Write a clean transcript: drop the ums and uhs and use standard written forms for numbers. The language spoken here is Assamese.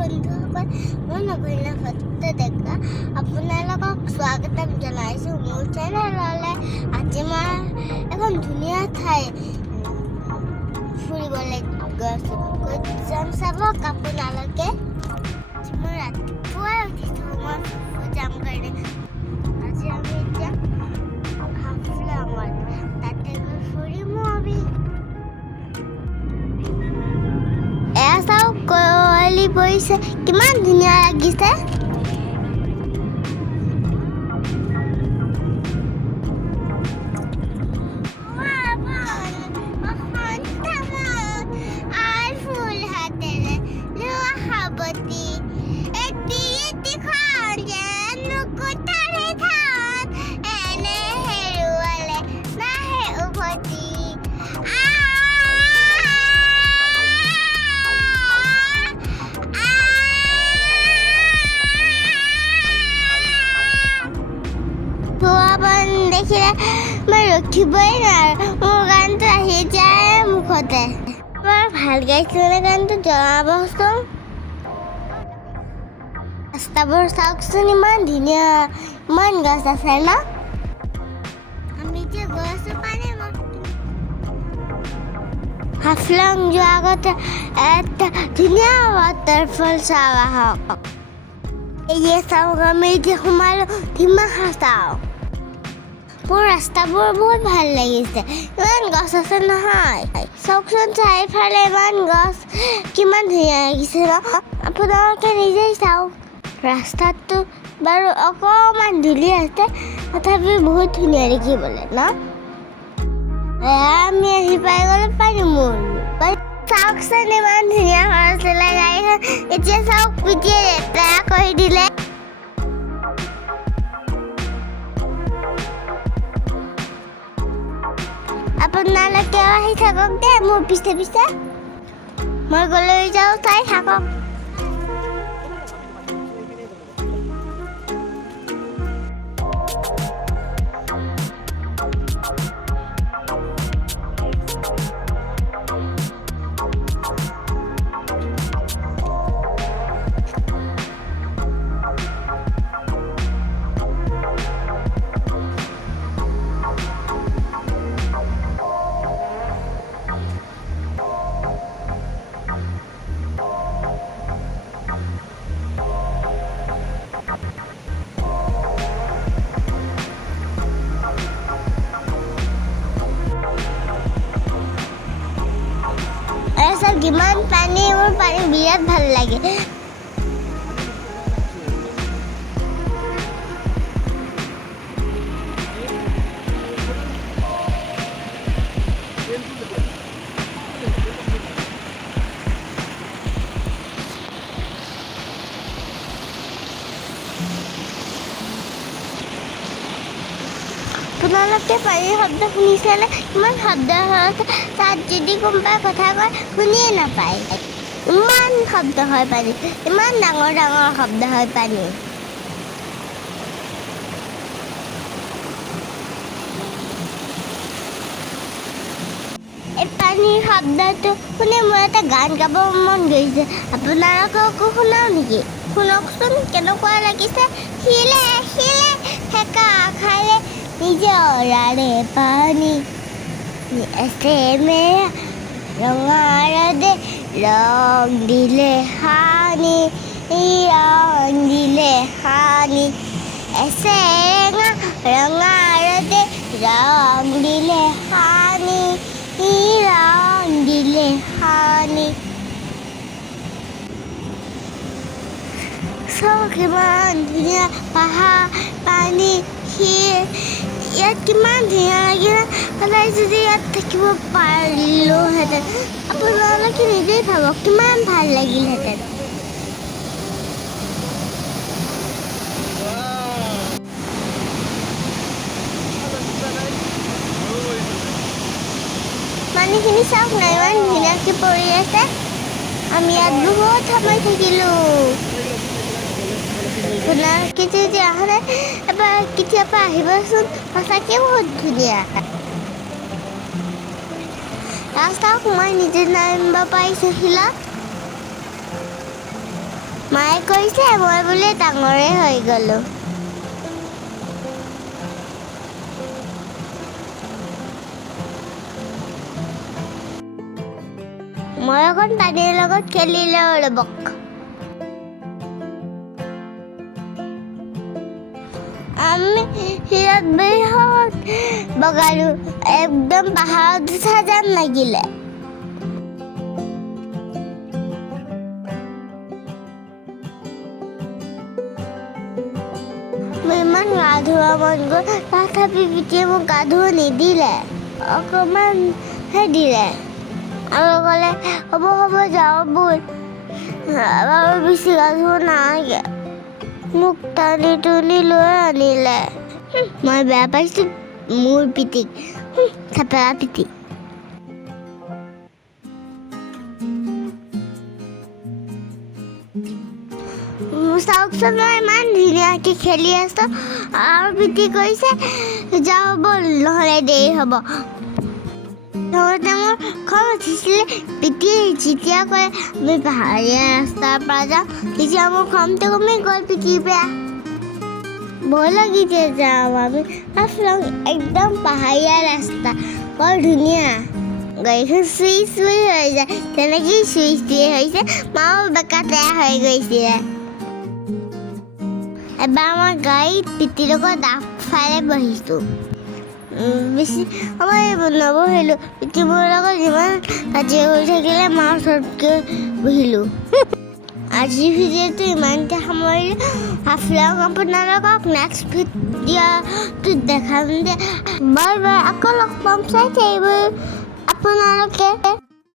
বন্ধুসকল, মই নবীনা ভট্ট ডেকা আপোনালোকক স্বাগতম জনাইছোঁ মোৰ চেনেললৈ। আজি মই এখন ধুনীয়া ঠাই ফুৰিবলৈ গৈছোঁ। ক'ত যাম চাব আপোনালোকে। মই ৰাতিপুৱাই উঠিছোঁ, মই যাম কাৰণে। আজি আমি এতিয়া হাফলঙত, তাতে গৈ ফুৰিমো আমি। এয়া চাওক কুঁৱলী পৰিছে, কিমান ধুনীয়া লাগিছে। দেখিলে মই ৰখিবই নোৱাৰোঁ, মোৰ গানটো আহি যায় মুখতে। মই ভাল গাইছোঁ নে গানটো জনাবচোন। ৰাস্তাবোৰ চাওকচোন, ইমান ধুনীয়া, ইমান গছ আছে ন। আমি এতিয়া গৈ আছোঁ পানীমুখ। হাফলং যোৱাৰ আগতে এটা ধুনীয়া ৱাটাৰফল চাওঁ আহক। এয়ে চাওক, আমি এতিয়া সোমালোঁ ডিমাহা চাওঁ। মোৰ ৰাস্তাবোৰ বহুত ভাল লাগিছে, ইমান গছ আছে নহয়। চাওকচোন চাৰিওফালে ইমান গছ, কিমান ধুনীয়া লাগিছে ন। আপোনালোকে নিজেই চাওক। ৰাস্তাটো বাৰু অকণমান ধূলি আছে, তথাপিও বহুত ধুনীয়া দেখিবলৈ ন। আমি আহি পাই গ'লো পানীমুখ। চাওকচোন ইমান ধুনীয়া হৈ আছিলে গাড়ীখন, এতিয়া চাওক পিঠিয়ে লেতেৰা কৰি দিলে। আপোনালোকেও আহি থাকক দেই মোৰ পিছে পিছে। মই গলৈ যাওঁ, চাই থাকক। কিমান পানী, মোৰ পানী বিৰাট ভাল লাগে। আপোনালোকে পানীৰ শব্দ শুনিছেনে? ইমান শব্দ হৈ আছে, তাত যদি কোনোবাই কথা কয় শুনিয়ে নাপায়। ইমান শব্দ হয় পানী, ইমান ডাঙৰ ডাঙৰ শব্দ হয় পানী। এই পানীৰ শব্দটো শুনি মোৰ এটা গান গাব মন গৈছে, আপোনালোককো শুনাও নেকি? শুনকচোন কেনেকুৱা লাগিছে। শিলে শিলে হেঁকা খালে নিজৰাৰে পানী, এছে মেৰা ৰঙা ৰদে ৰং দিলে সানি, ৰং দিলে সানি, এছে ৰঙা ৰদে ৰং দিলে সানি, ৰং দিলে সানি। চাওক কিমান ধুনীয়া পাহাৰ, পানী, শিল, ইয়াত কিমান ধুনীয়া লাগিলে। সদায় যদি ইয়াত থাকিব পাৰিলোহেঁতেন, আপোনালোকে নিজেই ভাবক কিমান ভাল লাগিলহেঁতেন। পানীখিনি চাওক না, ইমান ধুনীয়াকৈ পৰি আছে। আমি ইয়াত বহুত সময় থাকিলোঁ। আপোনালোকে যদি অহা নাই, এবাৰ কেতিয়াবা আহিবচোন, সঁচাকৈ বহুত ধুনীয়া। চাওক মই নিজে নামিব পাৰিছোঁ শিলত। মায়ে কৈছে মই বোলে ডাঙৰে হৈ গ'লো। মই অকণ পানীৰ লগত খেলিলোঁ ৰ'বক। আমি হিৰত বিহত বগালোঁ, একদম পাহাৰত উঠা যেন লাগিলে। মোৰ ইমান গা ধুব মন গ'ল, তথাপি পিঠিয়ে মোক গা ধুব নিদিলে, অকণমানহে দিলে আৰু ক'লে হ'ব হ'ব যাওঁ ব'ল, আৰু বেছি গা ধুব নালাগে। মোক টানি টুনি লৈ আনিলে। মই বেয়া পাইছোঁ মোৰ পিঠিক, থেপেৰা পিঠি। চাওকচোন মই ইমান ধুনীয়াকৈ খেলি আছোঁ আৰু পিঠি কৈছে যাওঁ ব'ল নহ'লে দেৰি হ'ব। লগতে মোৰ খং উঠিছিলে, পিঠিয়ে যেতিয়া কয় আমি পাহাৰীয়া ৰাস্তাৰ পৰা যাওঁ তেতিয়া মোৰ খংটো কমি গ'ল পিঠিৰ পৰা। ভয় লাগিছে যাওঁ আমি হাফলং, একদম পাহাৰীয়া ৰাস্তা, বৰ ধুনীয়া। গাড়ীখন চুই চুই হৈ যায়, তেনেকেই চুই চুই হৈছে, মাও বেকাতে হৈ গৈছিলে। এবাৰ মই গাড়ীত পিঠিৰ লগত আগফালে বহিছোঁ, বেছি সময় নবহিলোঁ। পিঠি মোৰ লগত যিমান কাজিয়া কৰি থাকিলে মাৰ ওচৰতকৈ বহিলোঁ। আজিৰ ভিডিঅ'টো ইমানতে সামৰিলোঁ। হাফলং আপোনালোকক নেক্সট ভিডিঅ'টোত দেখাম দে। বাই বাই, আকৌ লগ পাম, চাই থাকিব আপোনালোকে।